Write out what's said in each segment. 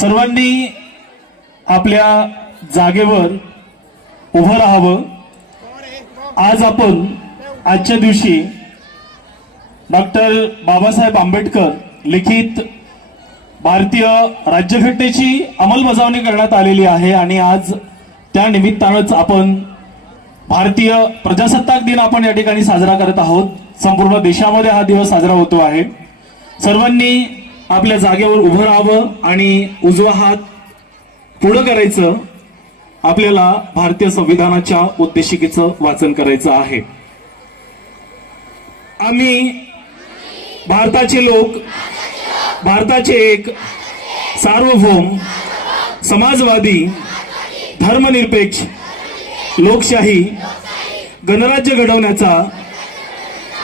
सर्वांनी आपल्या जागेवर उभं राहावं. आज आपण आजच्या दिवशी डॉक्टर बाबासाहेब आंबेडकर लिखित भारतीय राज्यघटनेची अंमलबजावणी करण्यात आलेली आहे आणि आज त्या निमित्तानंच आपण भारतीय प्रजासत्ताक दिन आपण या ठिकाणी साजरा करत आहोत. संपूर्ण देशामध्ये हा दिवस साजरा होतो आहे. सर्वांनी आपल्या जागेवर उभं राहावं आणि उजवा हात पुढं करायचं आपल्याला भारतीय संविधानाच्या उद्देशिकेचं वाचन करायचं आहे. आम्ही भारताचे लोक भारताचे एक सार्वभौम समाजवादी धर्मनिरपेक्ष लोकशाही गणराज्य घडवण्याचा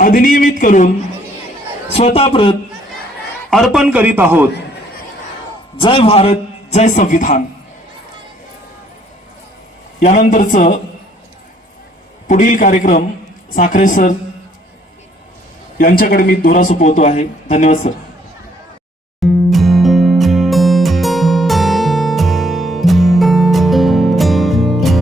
अधिनियमित करून स्वतःप्रत अर्पण करीत आहोत. जय भारत जय संविधान. यानंतरचं पुढील कार्यक्रम साखरे सर यांच्याकडे मी दोरा सोपवतो आहे. धन्यवाद सर.